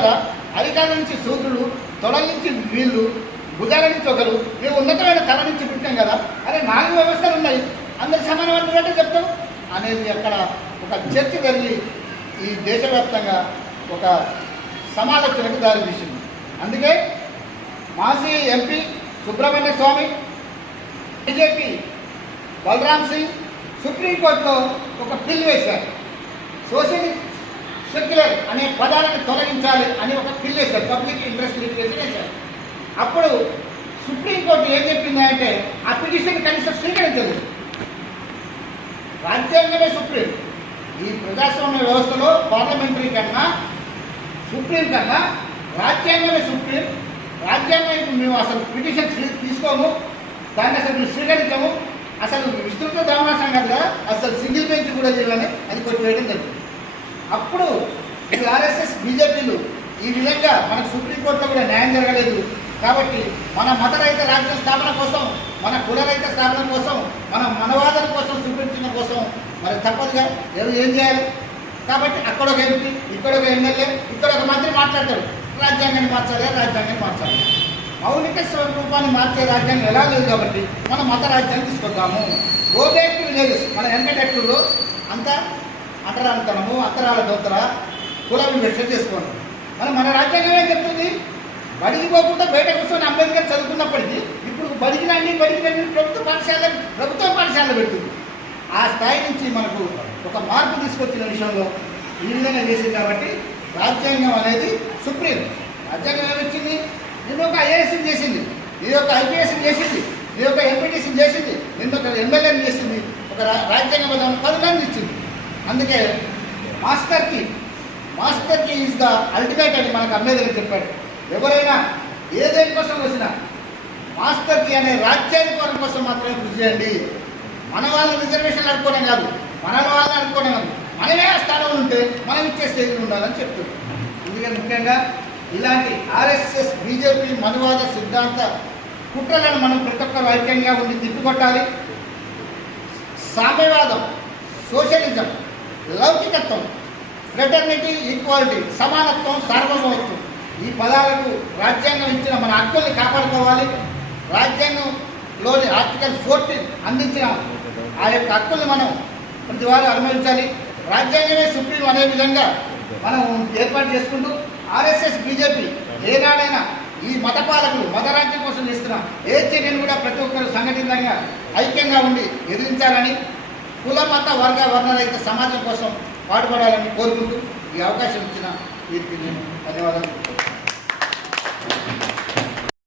కదా, అధికారుల నుంచి శూద్రులు, తొడల నుంచి వీళ్ళు, భుజాల నుంచి ఒకరు, మేము ఉన్నతమైన తల నుంచి పుట్టాం కదా, అరే 4 వ్యవస్థలు ఉన్నాయి, అందరు సమానమైనట్టు చెప్తాం అనేది అక్కడ ఒక చర్చ జరిగి ఈ దేశవ్యాప్తంగా ఒక సమాలోచనకు దారితీసింది. అందుకే మాజీ ఎంపీ సుబ్రహ్మణ్య స్వామి, బీజేపీ బలరాం సింగ్ సుప్రీంకోర్టులో ఒక బిల్ వేశారు. సోషల్ సెక్యులర్ అనే పదాలను తొలగించాలి అని ఒక బిల్ వేశారు, పబ్లిక్ ఇంట్రెస్ట్ లిటిగేషన్ వేశారు. అప్పుడు సుప్రీంకోర్టు ఏం చెప్పింది అంటే ఆ పిటిషన్ కనీసం స్వీకరించలేదు. రాజ్యాంగమే సుప్రీం. ఈ ప్రజాస్వామ్య వ్యవస్థలో పార్లమెంటరీ కన్నా సుప్రీం కన్నా రాజ్యాంగమే సుప్రీం. రాజ్యాంగం మేము అసలు పిటిషన్ తీసుకోము, దాన్ని అసలు స్వీకరించము, అసలు విస్తృత ధర్మాసనం కదా, అసలు సింగిల్ బెంచ్ కూడా చేయాలని అది కొట్టివేయడం జరిగింది. అప్పుడు ఈ ఆర్ఎస్ఎస్ బీజేపీలు ఈ విధంగా మనకు సుప్రీంకోర్టులో కూడా న్యాయం జరగలేదు కాబట్టి మన మతరహిత రాజ్యం స్థాపన కోసం, మన కులరహిత స్థాపన కోసం, మన మనవాదన కోసం, సుప్రీం కోసం మరి తప్పదుగా ఎవరు ఏం చేయాలి. కాబట్టి అక్కడ ఒక ఎంపీ, ఇక్కడ ఒక ఎమ్మెల్యే, ఇక్కడ ఒక మంత్రి మాట్లాడతారు, రాజ్యాంగాన్ని మార్చాలి, రాజ్యాంగాన్ని మార్చాలి. మౌలిక స్వరూపాన్ని మార్చే రాజ్యాంగం ఎలా లేదు కాబట్టి మనం మత రాజ్యాన్ని తీసుకొద్దాము. గోబేక్ విలేజెస్ మన వెంకటెట్లు అంతా అంటరానితనము, అంతరాల దొత్తర, కుల వివక్ష చేసుకోండి. మన రాజ్యాంగం ఏం చెప్తుంది? బడికి పోకుండా బయట కూర్చొని అంబేద్కర్ చదువుకున్నప్పటికీ ఇప్పుడు బడికి ప్రభుత్వం పాఠశాలలో పెడుతుంది. ఆ స్థాయి నుంచి మనకు ఒక మార్పు తీసుకొచ్చిన విషయంలో ఈ విధంగా చేసింది. కాబట్టి రాజ్యాంగం అనేది సుప్రీం. రాజ్యాంగం ఏమొచ్చింది? నేను ఒక ఐఏఎస్ని చేసింది, ఇది ఒక ఐపీఎస్ని చేసింది, ఇది ఒక ఎంపీటీసీని చేసింది, నిన్న ఒక ఎమ్మెల్యేని చేసింది, ఒక రాజ్యాంగ పదవులను ఇచ్చింది. అందుకే master key is the ultimate అని మనకు అంబేద్కర్ చెప్పాడు. ఎవరైనా ఏ దేని కోసం వచ్చినా మాస్టర్ కీ అనే రాజ్యాంగం కోసం మాత్రమే కృషి చేయండి. మన వాళ్ళని రిజర్వేషన్లు అనుకోవడం కాదు, మన వాళ్ళని అనుకోవడం కాదు, మనమే ఆ స్థానంలో ఉంటే మనం ఇచ్చే స్టేజ్లో ఉండాలని చెప్తుంది. అందుకని ముఖ్యంగా ఇలాంటి ఆర్ఎస్ఎస్ బీజేపీ మనువాద సిద్ధాంత కుట్రలను మనం ప్రతి ఒక్కరు ఐక్యంగా ఉండి తిప్పికొట్టాలి. సామ్యవాదం, సోషలిజం, లౌకికత్వం, ఫ్రెటర్నిటీ, ఈక్వాలిటీ, సమానత్వం, సార్వభౌమత్వం ఈ పదాలకు రాజ్యాంగం ఇచ్చిన మన హక్కుల్ని కాపాడుకోవాలి. రాజ్యాంగంలోని ఆర్టికల్ 14 అందించిన ఆ యొక్క హక్కుల్ని మనం ప్రతి వారు అనుభవించాలి. రాజ్యాంగమే సుప్రీం అనే విధంగా మనం ఏర్పాటు చేసుకుంటూ ఆర్ఎస్ఎస్ బీజేపీ ఏనాడైనా ఈ మత పాలకులు మత రాజ్యం కోసం చేస్తున్న ఏ చర్యను కూడా ప్రతి ఒక్కరు సంఘటితంగా ఐక్యంగా ఉండి ఎదిరించాలని, కుల మత వర్గ వర్ణరహిత సమాజం కోసం పాటుపడాలని కోరుకుంటూ ఈ అవకాశం ఇచ్చిన వీరికి నేను ధన్యవాదాలు.